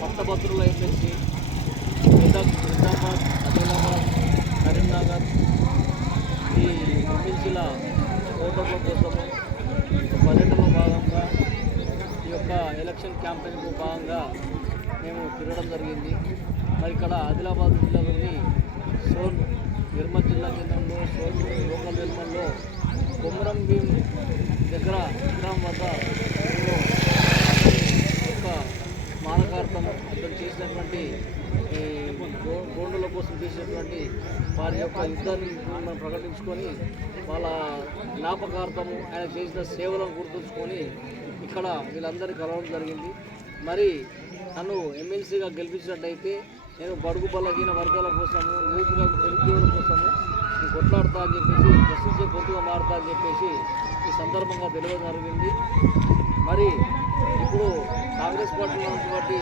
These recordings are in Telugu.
పట్టభద్రుల ఎమ్మెల్సీ మెదక్, నిజామాబాద్, ఆదిలాబాద్, కరీంనగర్ ఈ ఎమ్మెల్సీల ఓటర్ల కోసము పర్యటనలో భాగంగా ఈ యొక్క ఎలక్షన్ క్యాంపెయిన్కు భాగంగా మేము తిరగడం జరిగింది. మరి ఇక్కడ ఆదిలాబాద్ జిల్లాలోని సోన్ నిర్మల్ జిల్లా కేంద్రంలో సోన్ లోకల్ నిర్మల్లో కొమరం భీం దగ్గర విగ్రహం వద్ద యొక్క స్మారకార్థం అతను చేసినటువంటి గోండుల కోసం చేసినటువంటి వారి యొక్క యుద్ధాన్ని మనం ప్రకటించుకొని వాళ్ళ జ్ఞాపకార్థము ఆయన చేసిన సేవలను గుర్తుంచుకొని ఇక్కడ వీళ్ళందరినీ కలవడం జరిగింది. మరి నన్ను ఎమ్మెల్సీగా గెలిపించినట్టయితే నేను బడుగు బలహీన వర్గాల కోసము నిరుద్యోగుల కోసము కొట్లాడతా అని చెప్పేసి ప్రశ్నించే గొంతుగా మారుతా అని చెప్పేసి ఈ సందర్భంగా తెలియడం జరిగింది. మరి ఇప్పుడు కాంగ్రెస్ పార్టీలో ఉన్నటువంటి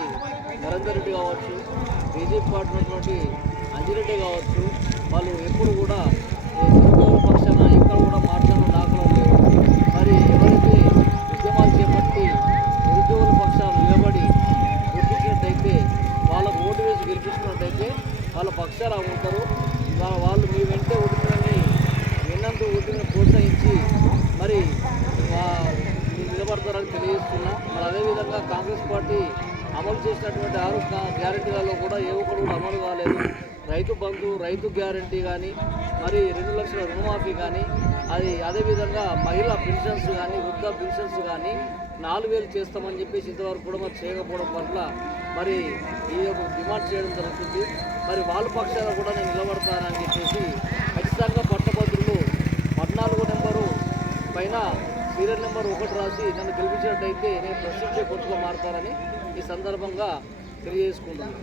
నరేందర్ రెడ్డి కావచ్చు, బీజేపీ పార్టీలో ఉన్నటువంటి అంజిరెడ్డి కావచ్చు, వాళ్ళు ఎప్పుడు కూడా నిరుద్యోగుల పక్షాన ఎక్కడ కూడా మాట్లాడడం దాఖలు లేవు. మరి ఎవరైతే ఉద్యమాలు చేపట్టి నిరుద్యోగుల పక్షాన నిలబడి గుర్తించినట్టయితే వాళ్ళకు ఓటు వేసి గెలిపించినట్టయితే వాళ్ళ పక్షాలు ఉంటారు. వాళ్ళు మీ వెంటే ఓటుని విన్నంత ఓటుని ప్రోత్సహించి మరి నిలబడతారని తెలియజేస్తున్నా. మరి అదేవిధంగా కాంగ్రెస్ పార్టీ అమలు చేసినటువంటి 6 గ్యారెంటీలలో కూడా ఏ ఒక్కరు కూడా అమలు కాలేదు. రైతు బంధు, రైతు గ్యారెంటీ కానీ, మరి 2 లక్షల రుణమాఫీ కానీ, అదేవిధంగా మహిళా పెన్షన్స్ కానీ, వృద్ధ పెన్షన్స్ కానీ 4,000 చేస్తామని చెప్పేసి ఇంతవరకు కూడా మరి చేయకపోవడం పట్ల మరి ఈ యొక్క డిమాండ్ చేయడం జరుగుతుంది. మరి వాళ్ళ పక్షాన కూడా నేను నిలబడతానని చెప్పేసి ఖచ్చితంగా పట్టభద్రులు 14వ నెంబరు పైన సీరియల్ నెంబర్ 1 రాసి నన్ను గెలిపించినట్టయితే నేను ప్రశ్నించే గొంతుగా మారుతానని ఈ సందర్భంగా తెలియజేసుకుంటున్నాను.